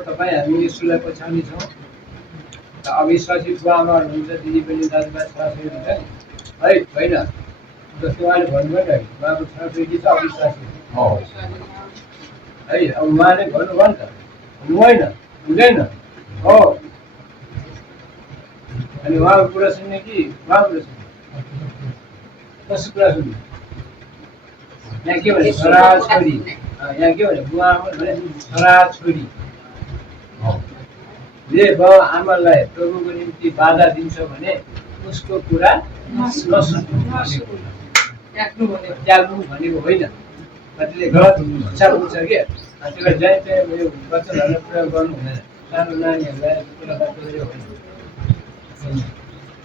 तपाईँ हामी यसलाई पछाडि छौँ र अविश्वासी बुवा आमा हुनुहुन्छ दिदी बहिनी दाजुभाइ छोराछोरी हुन्छ नि है होइन जस्तो उहाँले भन्नुभयो नि उहाँको छोराछोरी चाहिँ अविश्वासी है अब उहाँले भन्नुभयो नि त हुँदैन हुँदैन हो अनि उहाँको कुरा सुन्ने कि उहाँको कुरा सुन्ने कसको कुरा सुन्ने यहाँ के भने छोरा छोरी यहाँ के भने बुवा आमा भने छोरा छोरी ले बाउ आमालाई प्रभुको निम्ति बाधा दिन्छ भने उसको कुरा त्याग्नु भनेको होइन कतिले गलत इच्छा बुझ्छ कि त्यसलाई जहीँ चाहिँ यो वचनहरूलाई प्रयोग गर्नु हुँदैन सानो नानीहरूलाई कुरा गर्यो होइन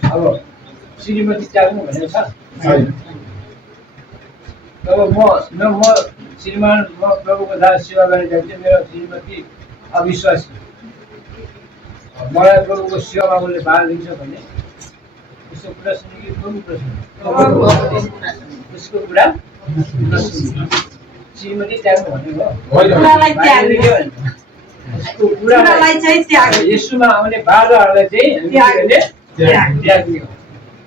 अब श्रीमती त्याग्नु भनेको छ अब म श्रीमान म प्रभुको दास सेवा गर्ने व्यक्ति मेरो श्रीमती अविश्वासी मलाई प्रभुको सेवामा उसले बाधा दिन्छ भने उसको कुरा सुन्ने कि प्रभु कुरा सुन्ने उसको कुरा श्रीमती त्याग्नु भनेको यसुमा आउने बाधाहरूलाई चाहिँ त्याग्ने हो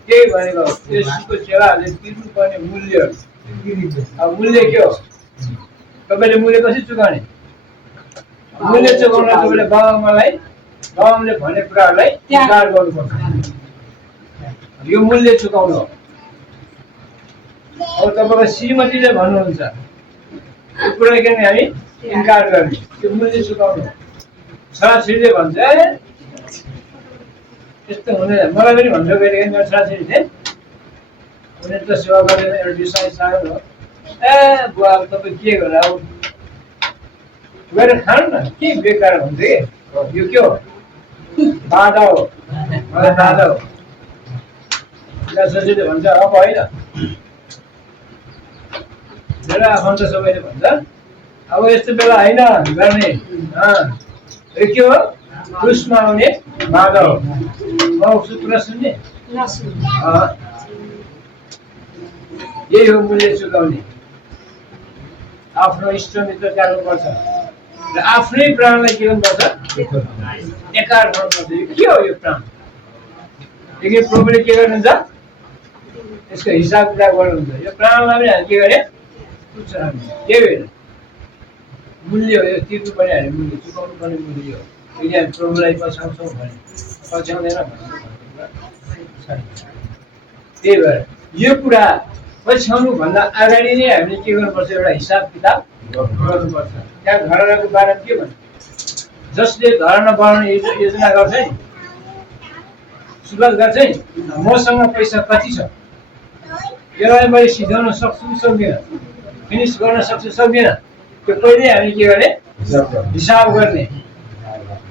त्यही भनेको यसुको सेवाहरूले तिर्नुपर्ने मूल्यहरू अब मूल्य के हो तपाईँले मूल्य कसरी चुकाउने मूल्य चुकाउन तपाईँले बाबुआमाले भने कुराहरूलाई इन्कार गर्नुपर्छ यो मूल्य चुकाउनु हो अब तपाईँको श्रीमतीले भन्नुहुन्छ त्यो कुरा किन हामी इन्कार गर्ने त्यो मूल्य चुकाउनु छोराछोरीले भन्छ त्यस्तो हुँदैन मलाई पनि भन्छ कहिले मेरो छोराछोरी थिए उनीहरू त सेवा गरेर एउटा विषय सानो हो ए बुवा तपाईँ के गर्नु अब गएर खानु न के बेकार हुन्छ कि यो के हो बाधा हो मलाई बाधा हो छोराछोरीले भन्छ अब होइन मेरो आफन्त सबैले भन्छ अब यस्तो बेला होइन गर्ने यो के हो क्रुसमा आउने बाधा हो म उसको कुरा सुन्ने यही हो मूल्य चुकाउने आफ्नो इष्टमित्र त्याग्नुपर्छ र आफ्नै प्राणलाई के गर्नुपर्छ एकार गर्नुपर्छ यो के हो यो प्राण एकदिन प्रभुले के गर्नुहुन्छ यसको हिसाब किताब गर्नुहुन्छ यो प्राणलाई पनि हामी के गरे केही होइन मूल्य हो यो तिर्नु पर्ने हामी मूल्य चुकाउनु पर्ने मूल्य हो यदि हामी प्रभुलाई पछ्याउँछौँ भने पछ्याउँदैन त्यही भएर यो कुरा पछ्याउनु भन्दा अगाडि नै हामीले के गर्नुपर्छ एउटा हिसाब किताब गर्नुपर्छ त्यहाँ घरनाको बारेमा के भन्छ जसले घरना बनाउने योजना गर्छ नि सुरुवात गर्छ नि मसँग पैसा कति छ यसलाई मैले सिधाउन सक्छु कि सक्दिनँ फिनिस गर्न सक्छु सक्दिनँ त्यो पहिल्यै हामी के गर्ने हिसाब गर्ने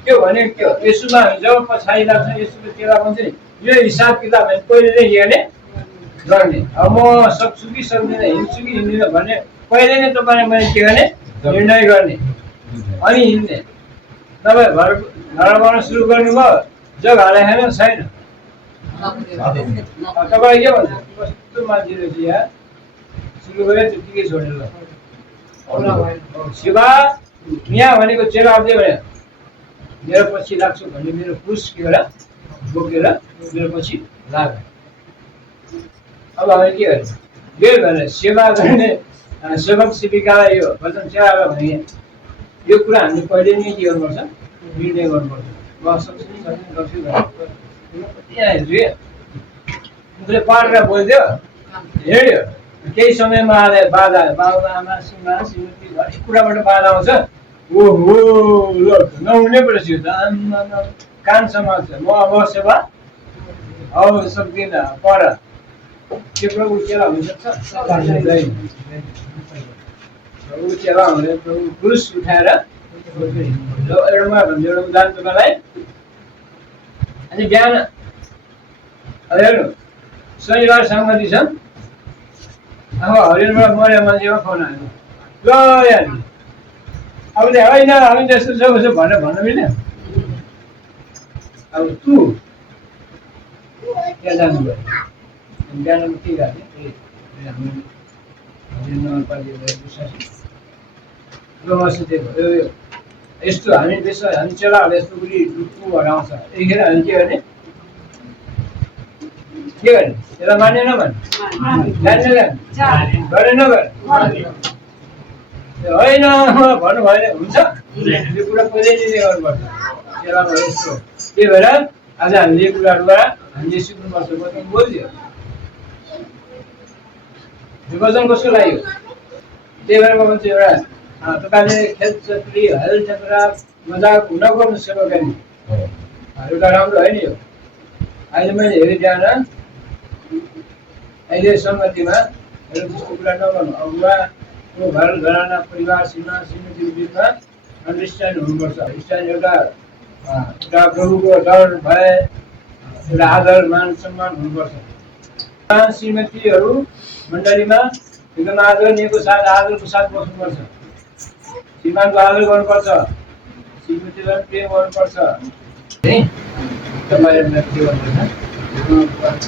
त्यो भनेको के हो यसुमा हामी जब पछाडि लाग्छौँ यसुको चेला भन्छ नि यो हिसाब किताब हामी पहिले नै के गर्ने अब म सक्छु कि सक्दिनँ हिँड्छु कि हिँड्दिनँ भन्ने पहिले नै तपाईँले मैले के गर्ने निर्णय गर्ने अनि हिँड्ने तपाईँ घरबाट सुरु गर्नुभयो जग हालेको छैन तपाईँ के भन्छ कस्तो मान्छे रहेछ यहाँ सुरु गरेँ त्यतिकै छोडेर सेवा यहाँ भनेको चेला अझै भने मेरो पछि लाग्छु भन्ने मेरो क्रुस के एउटा बोकेर मेरो पछि लाग अब हामी के गर्ने यो भनेर सेवा गर्ने सेवक सेविकालाई यो वचन सेवालाई भने यो कुरा हामीले पहिले नै के गर्नुपर्छ निर्णय गर्नुपर्छ म सक्छु कि सक्दिनँ गर्छु यहाँ हेर्छु उसले पढेर बोल्थ्यो हेऱ्यो केही समयमा आएर बाधा बाबु आमा सीमा श्रीमती हरेक कुराबाट बाधा आउँछ ओहो ल नहुने पो रहेछ यो त कान समाज म अब सेवा अब सक्दिनँ पर त्यो प्रभु चेला हुनसक्छ प्रभु चेला हुने प्रभु क्रुस उठाएर एउटा उदाहरण तपाईँलाई अनि बिहान हेर्नु शनिबार सङ्गति छ अब हरिणबाट मर्यो मान्छेमा फोन आयो ल यहाँ अब होइन हामी त्यस्तो छ उसो भनेर भन्नु मिल्ने अब तु त्यहाँ जानुभयो बिहान के गर्ने नगरपालिका भयो यस्तो हामी चेलाहरूले यस्तो कुरी डुक्कु हराउँछ यतिखेर हामी के गर्ने यसलाई मान्यो नमान्यो जान्ने गरे नगरे होइन भन्नु भयो हुन्छ यो कुरा पहिल्यैदेखि गर्नुपर्छ चेलामा यस्तो त्यही भएर आज हामीले यो कुराहरूबाट हामीले सिक्नुपर्छ वचन बोलिदियो यो वचन कसको लाग्यो त्यही भएर म भन्छु एउटा तपाईँले खेलचक्री हलचक्रा मजाक नगर्नु सेवाकानी एउटा राम्रो होइन यो अहिले मैले हेरेँ त्यहाँ अहिले सङ्गतिमा एउटा त्यस्तो कुरा नगर्नु अब उहाँको घर घराना परिवार श्रीमतीको बिचमा अन्डरस्ट्यान्ड हुनुपर्छ स्ट्यान्ड एउटा प्रभुको डर भए एउटा आदर मान सम्मान हुनुपर्छ श्रीमतीहरू मण्डलीमा एकदम आदरणीयको आदरको साथ बस्नुपर्छ श्रीमानको आदर गर्नुपर्छ श्रीमतीलाई प्रेम गर्नुपर्छ है तपाईँहरूले के गर्नुपर्छ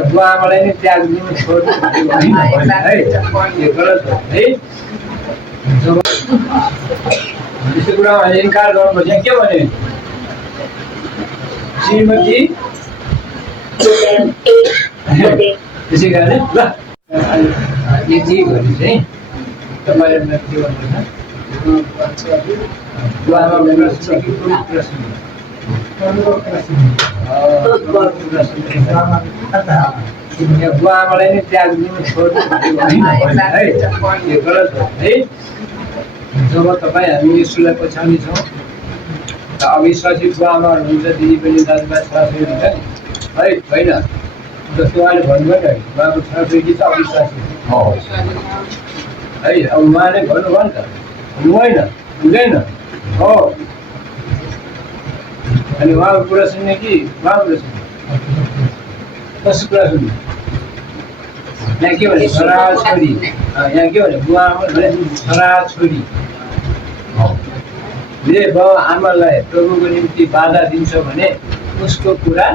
बुवा आमालाई नै त्याग दिनु छोड्नु है गलत हो है यस्तो कुरामा हामीले इन्कार गर्नुपर्छ यहाँ के भन्यो श्रीमती त्यसै कारणले ल यति भने चाहिँ तपाईँहरूले के गर्नुपर्छ बुवा आमालाई बुवा आमालाई नै त्याग दिनु छोड्नु है गलत हो है जब तपाईँ हामी यसुलाई पछ्याउनेछौँ र अविश्वासी बुवा आमा हुनुहुन्छ दिदी बहिनी दाजुभाइ छोराछोरी हुन्छ नि है होइन जस्तो उहाँले भन्नुभयो नि उहाँको छोराछोरी चाहिँ अविश्वासी है अब उहाँले भन्नुभयो नि त हुँदैन हुँदैन हो अनि उहाँको कुरा सुन्ने कि उहाँको कुरा सुन्ने कसको कुरा सुन्ने यहाँ के भने छोरा छोरी यहाँ के भने बुवा आमा भने छोरा छोरी बाबा आमालाई प्रभुको निम्ति बाधा दिन्छ भने उसको कुरा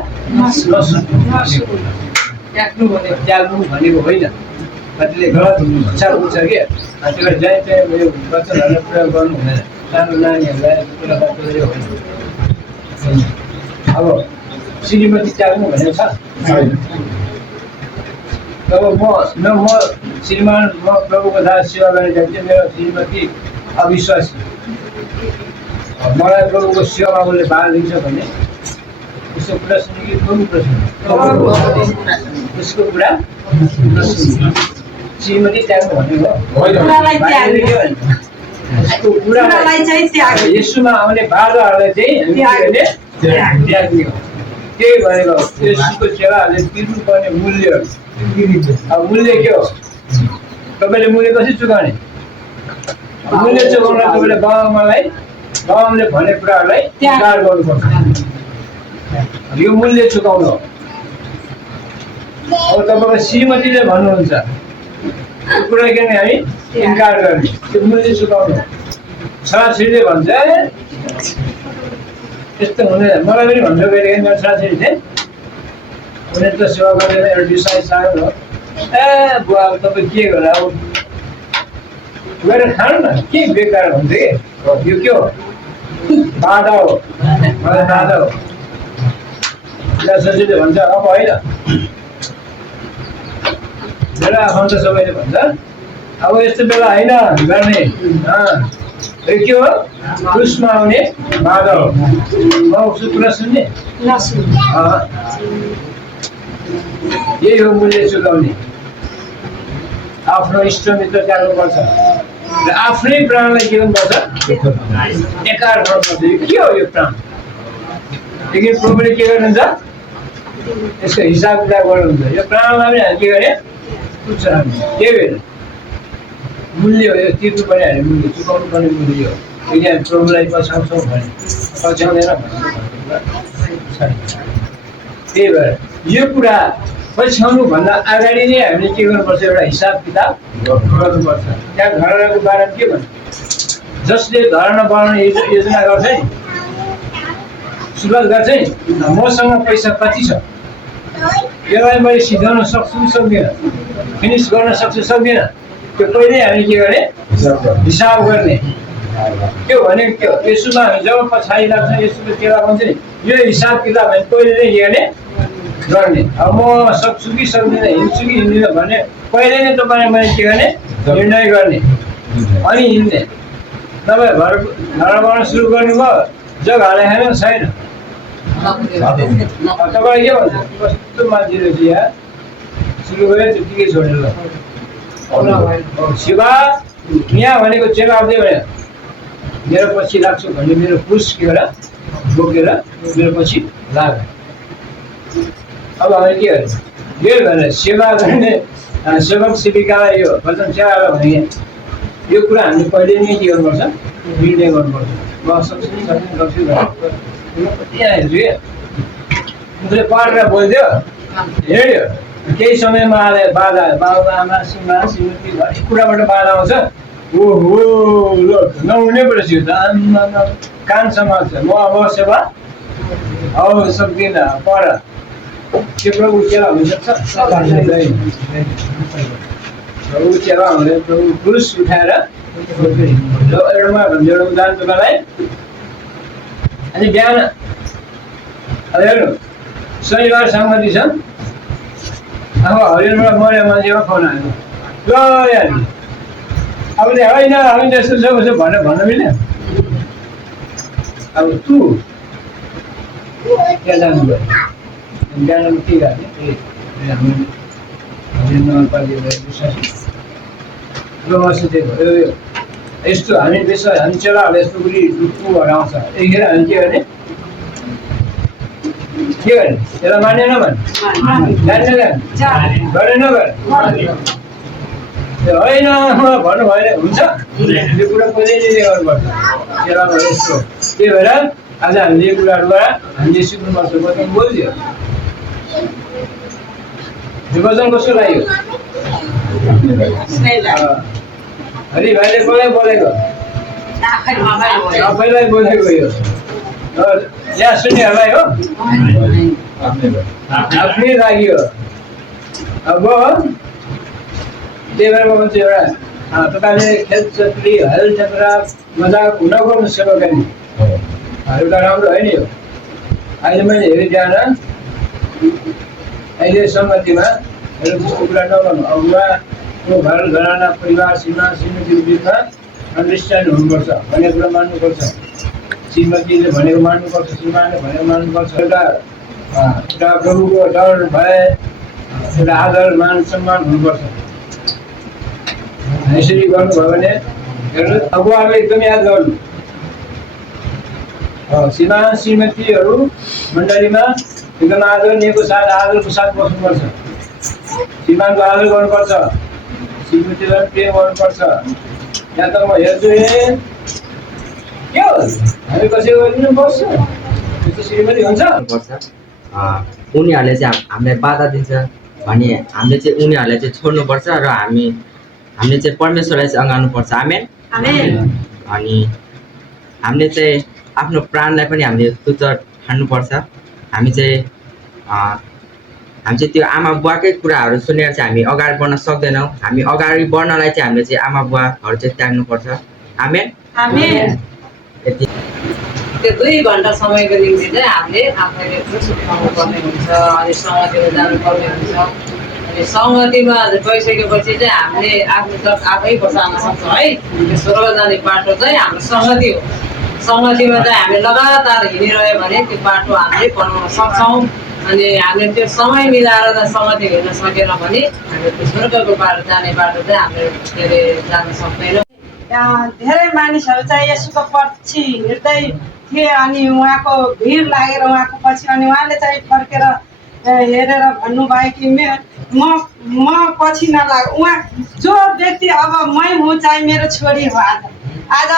त्याग्नु भनेको होइन कतिले गलत इच्छा बुझ्छ कि त्यसलाई जहीँ चाहिँ यो वचनहरूलाई प्रयोग गर्नु हुँदैन सानो नानीहरूलाई कुरा गर्यो होइन अब श्रीमती त्याग्नु भनेको छ तब म श्रीमान म प्रभुको दास सेवा गर्ने जान्छु मेरो श्रीमती अविश्वासी मलाई प्रभुको सेवामा उसले बाधा दिन्छ भने उसको कुरा सुन्ने कि प्रभु कुरा सुन्ने उसको कुरा श्रीमती त्याग्नु भनेको उसको कुरा यसुमा आउने बाधाहरूलाई चाहिँ त्याग्ने हो त्यही भनेको यसुको सेवाहरूले तिर्नुपर्ने मूल्यहरू अब मूल्य के हो तपाईँले मूल्य कसरी चुकाउने मूल्य चुकाउन तपाईँले बाबाआमाले भने कुराहरूलाई इन्कार गर्नुपर्छ यो मूल्य चुकाउनु हो अब तपाईँको श्रीमतीले भन्नुहुन्छ त्यो कुरा किन हामी इन्कार गर्ने त्यो मूल्य चुकाउनु छोराछोरीले भन्छ त्यस्तो हुँदैन मलाई पनि भन्छ कहिले मेरो छोराछोरी थिएँ उनीहरू त सेवा गरेर एउटा विषय सानो हो ए बुवा तपाईँ के गर्नु अब गएर खानु न के बेकार हुन्छ कि यो के हो बाधा हो मलाई बाधा हो सजिलो भन्छ अब होइन बेला आफन्त सबैले भन्छ अब यस्तो बेला होइन गर्ने यो के हो क्रुसमा आउने बाधा हो म उसको कुरा सुन्ने यही हो मूल्य चुकाउने आफ्नो इष्टमित्र त्याग्नुपर्छ र आफ्नै प्राणलाई के गर्नुपर्छ एकार गर्नुपर्छ के हो यो प्राण लेकिन प्रभुले के गर्नुहुन्छ यसको हिसाब किताब गर्नुहुन्छ यो प्राणलाई पनि हामी के गरे पुग्छ त्यही भएर मूल्य हो यो तिर्नु पर्ने हामी मूल्य चुकाउनु पर्ने मूल्य हो यदि हामी प्रभुलाई पछ्याउँछौँ भने पछ्याउँदैन त्यही भएर यो कुरा पछ्याउनुभन्दा अगाडि नै हामीले के गर्नुपर्छ एउटा हिसाब किताब गर्नुपर्छ त्यहाँ घरको बारेमा के भन्छ जसले धर्म बनाउने योजना गर्छ नि सुरुवात गर्छ नि मसँग पैसा कति छ यसलाई मैले सिधाउन सक्छु कि सक्दिनँ, फिनिस गर्न सक्छु सक्दिनँ, त्यो पहिल्यै हामी के गर्ने हिसाब गर्ने। त्यो भनेको त्यो यसुमा हामी जब पछाडि लाग्छ यसुको चेला भन्छ नि, यो हिसाब किताब हामी पहिले नै के गर्ने। अब म सक्छु कि सक्दिनँ, हिँड्छु कि हिँड्दिनँ भने पहिले नै तपाईँले मैले के गर्ने निर्णय गर्ने अनि हिँड्ने। तपाईँ घर बनाउन सुरु गर्नुभयो, जग हाले खाने छैन। तपाईँ के भन्छ कस्तो मान्छे रहेछ यहाँ, सुरु गरे त्यतिकै छोडेर शिवा यहाँ भनेको चेला आउँदै भने मेरो पछि लाग्छु भन्ने मेरो पुरुष के गरेर बोकेर मेरो पछि लाग। अब हामी के गर्ने यो भनेर सेवा गर्ने सेवक सेविकालाई यो वचन सेवालाई भने यो कुरा हामीले पहिले नै के गर्नुपर्छ निर्णय गर्नुपर्छ। म सक्छु कि सक्दिनँ सक्छु यहाँ हेर्छु कि उसले पढेर बोल्थ्यो हेऱ्यो केही समयमा आएर बाधा बाबुआमा सीमा श्रीमती हरेक कुराबाट बाधा आउँछ। ओहो ल नहुने पो रहेछ यो त, कान समात्छ। म अब सेवा अब सक्दिनँ पढ त्यो प्रभु चेला हुनसक्छ प्रभु चेला हुने प्रभु पुरुष उठाएर एउटामा भन्ने एउटा उदाहरण तपाईँलाई। अनि बिहान हेर्नु शनिबार सङ्गति छ, अब हरिणबाट मर्यो मान्छेमा फोन आयो ल यार अब होइन हामी त्यस्तो छ उसो भनेर भन्न मिल्यो। अब तु त्यहाँ जानुभयो बिहानमा के गर्ने हाम्रो नगरपालिका भयो यस्तो हामी त्यसो हामी चेलाहरूले यस्तो कुरी दुःखहरू आउँछ यतिखेर हामी के गर्ने त्यसलाई मान्यो नभन् जान्ने गरे नगर होइन भन्नु भएन हुन्छ यो कुरा पहिल्यै गर्नुपर्छ चेलामा यस्तो। त्यही भएर आज हामीले यो कुराहरूबाट हामीले सिक्नुपर्छ। वचन बोलिदियो यो वचन कसको लाग्यो हरि भाइले कसलाई बोलेको सबैलाई बोलेको यो यहाँ सुन्नेहरूलाई हो आफ्नै लाग्यो। अब त्यही भएर म भन्छु एउटा तपाईँले खेलचक्री हलचक्रा मजाक नगर्नु सेवाकानी एउटा राम्रो होइन यो। अहिले मैले हेरेँ जान अहिले सङ्गतिमा मेरो त्यस्तो कुरा नगर्नु। अब उहाँको घर घराना परिवार सीमा श्रीमतीको बिचमा अन्डरस्ट्यान्ड हुनुपर्छ, भन्ने कुरा मान्नुपर्छ। श्रीमतीले भनेको मान्नुपर्छ, श्रीमानले भनेको मान्नुपर्छ। एउटा प्रभुको डर भए एउटा आदर मान सम्मान हुनुपर्छ। यसरी गर्नुभयो भने हेर्नु अगुवाले एकदम याद गर्नु श्रीमान श्रीमतीहरू मण्डलीमा एकदम आदरणीयको साथ आदरको साथ बस्नुपर्छ। श्रीमानको आदर गर्नुपर्छ, श्रीमतीलाई प्रेम गर्नुपर्छ। यहाँ त म हेर्छु के हो हामी कसैको गरिदिनु पर्छ त्यस्तो श्रीमती हुन्छ उनीहरूले चाहिँ हामीलाई बाधा दिन्छ भने हामीले चाहिँ उनीहरूलाई चाहिँ छोड्नुपर्छ र हामीले चाहिँ परमेश्वरलाई चाहिँ अँगाल्नुपर्छ। आमेन। अनि हामीले चाहिँ आफ्नो प्राणलाई पनि हामीले तुच्छ ठान्नुपर्छ। हामी चाहिँ त्यो आमा बुवाकै कुराहरू सुनेर चाहिँ हामी अगाडि बढ्न सक्दैनौँ। हामी अगाडि बढ्नलाई चाहिँ हामीले चाहिँ आमा बुवाहरू चाहिँ त्याग्नुपर्छ। आमेन। त्यो 2 घन्टा समयको निम्ति चाहिँ हामीले आफैले सुत्नु पर्ने हुन्छ अनि सङ्गतिमा जानुपर्ने हुन्छ। अनि सङ्गतिमा गइसकेपछि चाहिँ हामीले आफ्नो जग आफै बसाल्न सक्छौँ है। त्यो स्वर्ग जाने बाटो चाहिँ हाम्रो सङ्गति हो। सङ्गतिमा चाहिँ हामी लगातार हिँडिरह्यो भने त्यो बाटो हामीले बनाउन सक्छौँ। अनि हामीले त्यो समय मिलाएर सङ्गति हिँड्न सकेन भने हामीले त्यो स्वर्गको बाटो जाने बाटो चाहिँ हामीले के अरे जान सक्दैनौँ। धेरै मानिसहरू चाहिँ यसुको पछि हिँड्दै थिए अनि उहाँको भिड लागेर उहाँको पछि अनि उहाँले चाहिँ फर्केर हेरेर भन्नुभयो कि म पछि नलाग। उहाँ जो व्यक्ति अब मै हुँ चाहिँ मेरो छोरी हो। आज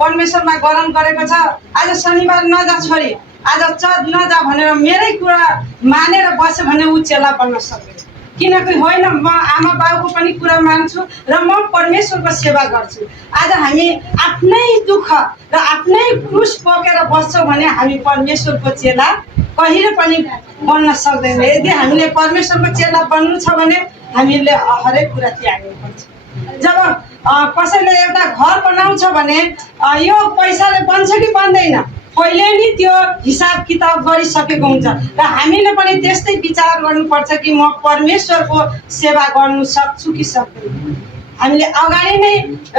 परमेश्वरमा ग्रहण गरेको छ। आज शनिबार नजा छोरी, आज चर्च नजा भनेर मेरै कुरा मानेर बस्यो भने ऊ चेला बन्न सक्यो। किनकि होइन म आमा बाबुको पनि कुरा मान्छु र म परमेश्वरको सेवा गर्छु। आज हामी आफ्नै दुःख र आफ्नै क्रुस बोकेर बस्छौँ भने हामी परमेश्वरको चेला कहिले पनि बन्न सक्दैन। यदि हामीले परमेश्वरको चेला बन्नु छ भने हामीले हरेक कुरा त्याग्नुपर्छ। जब कसैले एउटा घर बनाउँछ भने यो पैसाले बन्छ कि बन्दैन, पहिले नि त्यो हिसाब किताब गरिसकेको हुन्छ र हामीले पनि त्यस्तै विचार गर्नुपर्छ कि म परमेश्वरको सेवा गर्नु सक्छु कि सक्दैन। हामीले अगाडि नै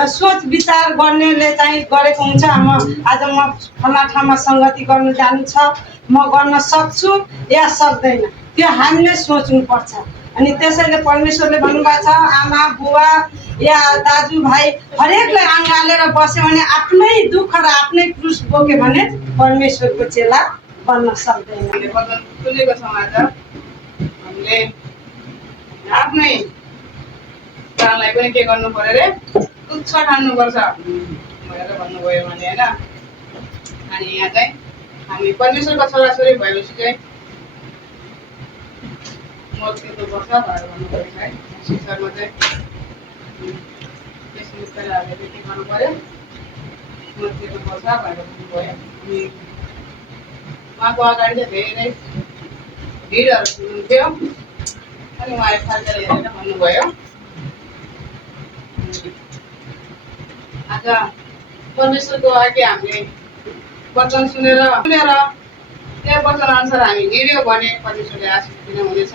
सोच विचार गर्नेले चाहिँ गरेको हुन्छ। आज म फल्ना ठाउँमा सङ्गति गर्नु जानु छ, म गर्न सक्छु या सक्दैन, त्यो हामीले सोच्नुपर्छ। अनि त्यसैले परमेश्वरले भन्नुभएको छ आमा बुवा या दाजुभाइ हरेकलाई अँगालेर बस्यो भने आफ्नै दुःख र आफ्नै क्रुस बोक्यो भने परमेश्वरको चेला बन्न सक्दैन। हामीले वचन सुनेको छौँ। आज हामीले आफ्नै प्राणलाई पनि के गर्नु पर्यो रे, तुच्छ ठान्नुपर्छ भनेर भन्नुभयो भने होइन। अनि यहाँ चाहिँ हामी परमेश्वरको छोराछोरी भएपछि चाहिँ मत दिनुपर्छ भनेर भन्नुभयो है। शिक्षामा चाहिँ हामीले के गर्नु पर्यो, मत दिनुपर्छ भनेर भन्नुभयो। अनि उहाँको अगाडि चाहिँ धेरै भिडहरू हुनुहुन्थ्यो। अनि उहाँले फर्केर हेरेर भन्नुभयो आज परमेश्वरको आज्ञा हामीले वचन सुनेर त्यो वचन अनुसार हामी हिँड्यो भने परमेश्वरले आशीष दिनुहुनेछ।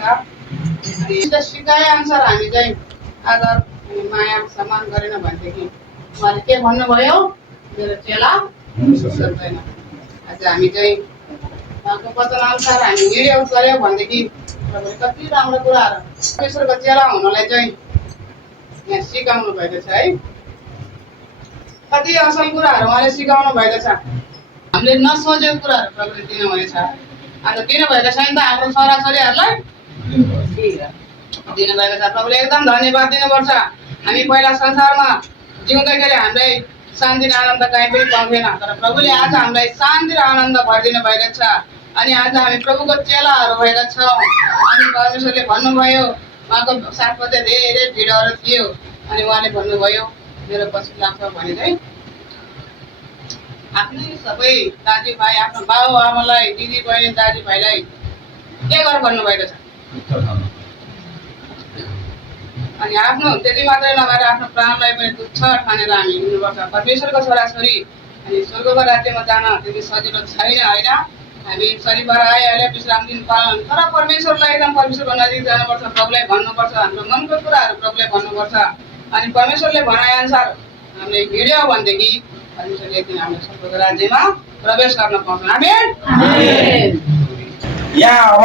अनि सिकाए अनुसार हामी चाहिँ आदर अनि माया सम्मान गरेन भनेदेखि उहाँले के भन्नुभयो, मेरो चेला हुन सक्दैन। आज हामी चाहिँ उहाँको वचन अनुसार हामी हिँड्यो चल्यो भनेदेखि तपाईँले कति राम्रो कुराहरू परमेश्वरको चेला हुनलाई चाहिँ यहाँ सिकाउनु भएको छ है। कति असल कुराहरू उहाँले सिकाउनु भएको छ। हामीले नसोचेको कुराहरू प्रभुले दिनुहुनेछ। आज दिनुभएको छ नि त हाम्रो छोराछोरीहरूलाई दिनुभएको छ। प्रभुले एकदम धन्यवाद दिनुपर्छ। हामी पहिला संसारमा जिउँदाखेरि हामीलाई शान्ति र आनन्द कहीँ पनि पाउँथेन, तर प्रभुले आज हामीलाई शान्ति र आनन्द भरिदिनु भएको छ। अनि आज हामी प्रभुको चेलाहरू भएका छौँ। अनि परमेश्वरले भन्नुभयो, उहाँको साथमा चाहिँ धेरै भिडहरू थियो। अनि उहाँले भन्नुभयो मेरो पछि लाग्छ भने चाहिँ आफ्नै सबै दाजुभाइ, आफ्नो बाउ आमालाई, दिदी बहिनी दाजुभाइलाई के गर भन्नुभएको छ। अनि आफ्नो त्यति मात्रै नभएर आफ्नो प्राणलाई पनि तुच्छ ठानेर हामी हिँड्नुपर्छ। परमेश्वरको छोराछोरी अनि स्वर्गको राज्यमा जान त्यति सजिलो छैन होइन। हामी शनिबार आइहाल्यो, विश्राम दिन पालन, तर परमेश्वरलाई एकदम परमेश्वरको नजिक जानुपर्छ। प्रभुलाई भन्नुपर्छ, हाम्रो मनको कुराहरू प्रभुलाई भन्नुपर्छ। अनि परमेश्वरले भनाएअनुसार हामीले हिँड्यो भनेदेखि परमेश्वरले एकदिन हाम्रो स्वर्गको राज्यमा प्रवेश गर्न पाउँछ। आमेन। यहाँ अब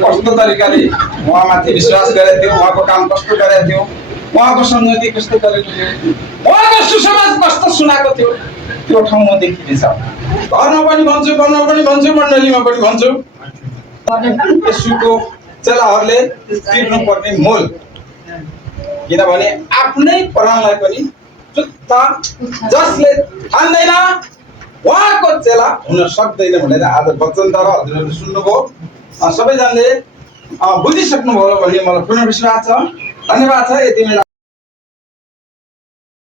कस्तो तरिकाले उहाँमाथि विश्वास गरेको थियो, उहाँको काम कस्तो गरेको थियो, उहाँको सङ्गति कस्तो गरेको थियो, उहाँको सुसमाज कस्तो सुनाएको थियो, त्यो ठाउँमा देखिनेछ। घरमा पनि भन्छु, मण्डलीमा पनि भन्छु, यसुको चेलाहरूले तिर्नुपर्ने मोल, किनभने आफ्नै प्राणलाई पनि चुत्ता जसले ठान्दैन उहाँको चेला हुन सक्दैन भनेर आज वचनद्वारा हजुरहरूले सुन्नुभयो। सबैजनाले बुझिसक्नुभयो भन्ने मलाई पूर्ण विश्वास छ। धन्यवाद छ। यति बेला